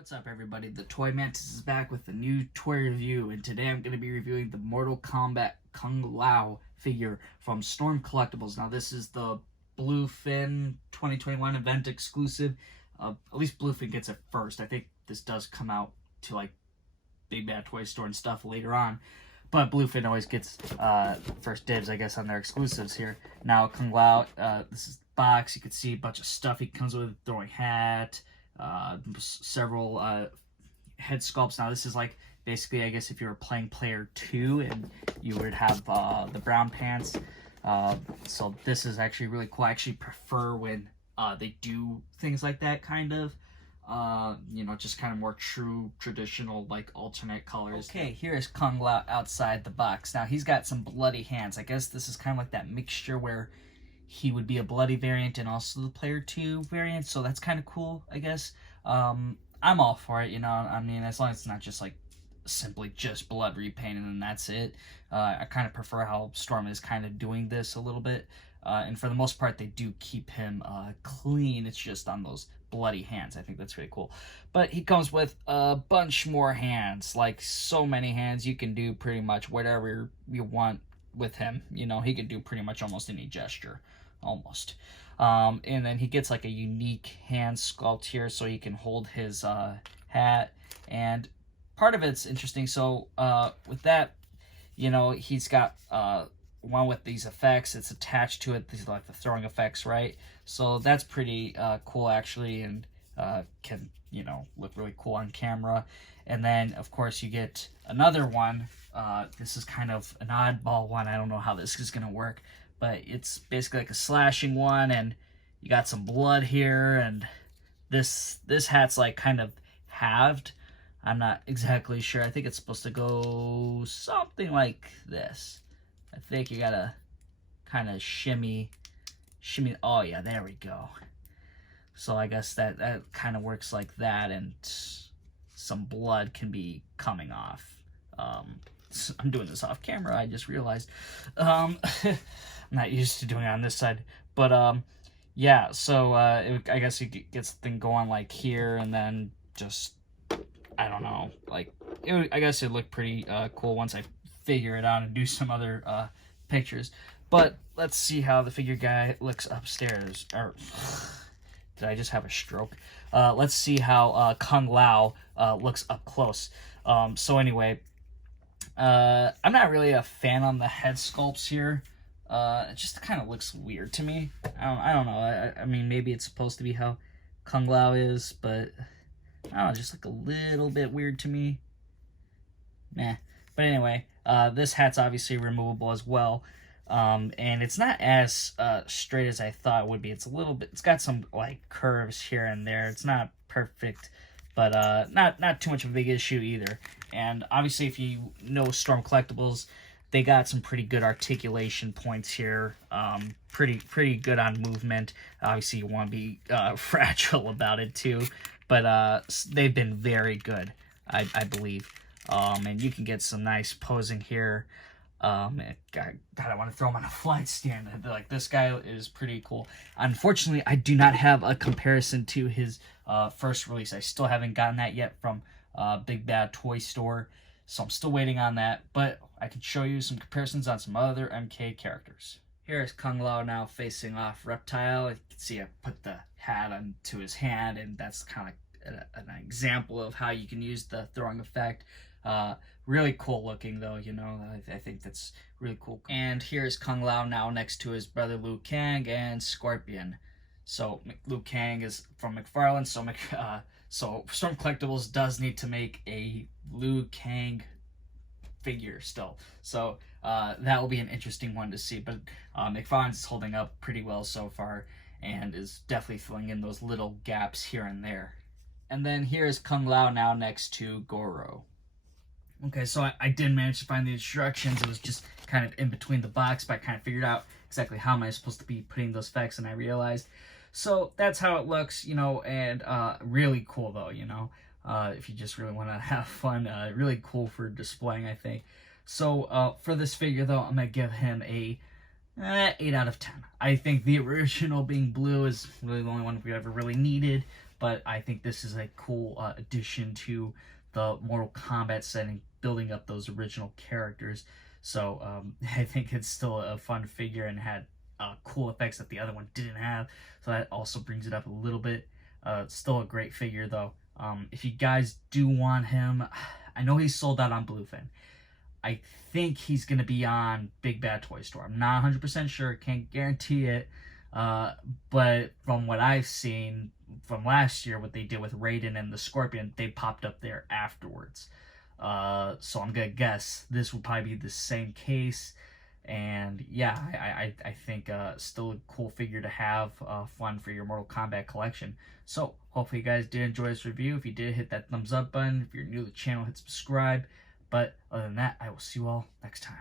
What's up, everybody? The Toy Mantis is back with a new toy review, and today I'm going to be reviewing the Mortal Kombat Kung Lao figure from Storm Collectibles. Now, this is the Bluefin 2021 event exclusive. At least Bluefin gets it first. I think this does come out to like Big Bad Toy Store and stuff later on, but Bluefin always gets first dibs, I guess, on their exclusives here. Now, Kung Lao, this is the box. You can see a bunch of stuff he comes with, throwing hat, several head sculpts. Now this is like basically, I guess, if you were playing player 2 and you would have the brown pants. So this is actually really cool. I actually prefer when they do things like that, kind of. You know, just kind of more true, traditional, like alternate colors. Okay, here is Kung Lao outside the box. Now he's got some bloody hands. I guess this is kind of like that mixture where he would be a bloody variant and also the player 2 variant, so that's kind of cool, I guess. I'm all for it, you know. I mean, as long as it's not just like simply just blood repainted and that's it. I kind of prefer how Storm is kind of doing this a little bit, and for the most part they do keep him clean. It's just on those bloody hands. I think that's really cool. But he comes with a bunch more hands, like so many hands. You can do pretty much whatever you want with him. You know, he can do pretty much almost any gesture. Almost. And then he gets like a unique hand sculpt here so he can hold his hat, and part of it's interesting. So with that, you know, he's got one with these effects. It's attached to it. These are like the throwing effects, right? So that's pretty cool, actually, and can, you know, look really cool on camera. And then of course you get another one. This is kind of an oddball one. I don't know how this is gonna work, but it's basically like a slashing one, and you got some blood here, and this hat's like kind of halved. I'm not exactly sure. I think it's supposed to go something like this. I think you gotta kind of shimmy. Oh yeah, there we go. So I guess that kind of works like that, and some blood can be coming off. I'm doing this off camera, I just realized. I'm not used to doing it on this side, but yeah, so I guess you get something going like here, and then just, I don't know, like, I guess it looked pretty cool once I figure it out and do some other pictures. But let's see how the figure guy looks upstairs. Or did I just have a stroke? Let's see how Kung Lao looks up close. So anyway, I'm not really a fan on the head sculpts here. It just kind of looks weird to me. I don't know. I mean, maybe it's supposed to be how Kung Lao is, but I don't know, just like a little bit weird to me. Nah. But anyway, this hat's obviously removable as well. And it's not as straight as I thought it would be. It's a little bit, it's got some like curves here and there. It's not perfect, but not too much of a big issue either. And obviously, if you know Storm Collectibles, they got some pretty good articulation points here. Pretty good on movement. Obviously, you want to be fragile about it too, but they've been very good, I believe. And you can get some nice posing here. God, I want to throw him on a flight stand. Like, this guy is pretty cool. Unfortunately, I do not have a comparison to his first release. I still haven't gotten that yet from Big Bad Toy Store, so I'm still waiting on that, but I can show you some comparisons on some other MK characters. Here's Kung Lao now facing off Reptile. You can see I put the hat onto his hand, and that's kind of an example of how you can use the throwing effect. Really cool looking, though, you know. I think that's really cool. And here's Kung Lao now next to his brother Liu Kang and Scorpion. So Liu Kang is from McFarlane, so Storm Collectibles does need to make a Liu Kang figure still. So that will be an interesting one to see. But McFarlane's holding up pretty well so far, and is definitely filling in those little gaps here and there. And then here is Kung Lao now next to Goro. Okay, so I did manage to find the instructions. It was just kind of in between the box, but I kind of figured out exactly how am I supposed to be putting those effects, and I realized. So that's how it looks, you know, and really cool, though, you know, if you just really want to have fun. Really cool for displaying, I think. So for this figure, though, I'm going to give him a 8 out of 10. I think the original being blue is really the only one we ever really needed. but I think this is a cool addition to the Mortal Kombat setting, building up those original characters. So I think it's still a fun figure and had cool effects that the other one didn't have. So that also brings it up a little bit. Still a great figure though. If you guys do want him, I know he's sold out on Bluefin. I think he's going to be on Big Bad Toy Store. I'm not 100% sure. Can't guarantee it. But from what I've seen from last year, what they did with Raiden and the Scorpion, they popped up there afterwards. So I'm going to guess this will probably be the same case. And yeah, I think still a cool figure to have, fun for your Mortal Kombat collection. So hopefully you guys did enjoy this review. If you did, hit that thumbs up button. If you're new to the channel, hit subscribe. But other than that, I will see you all next time.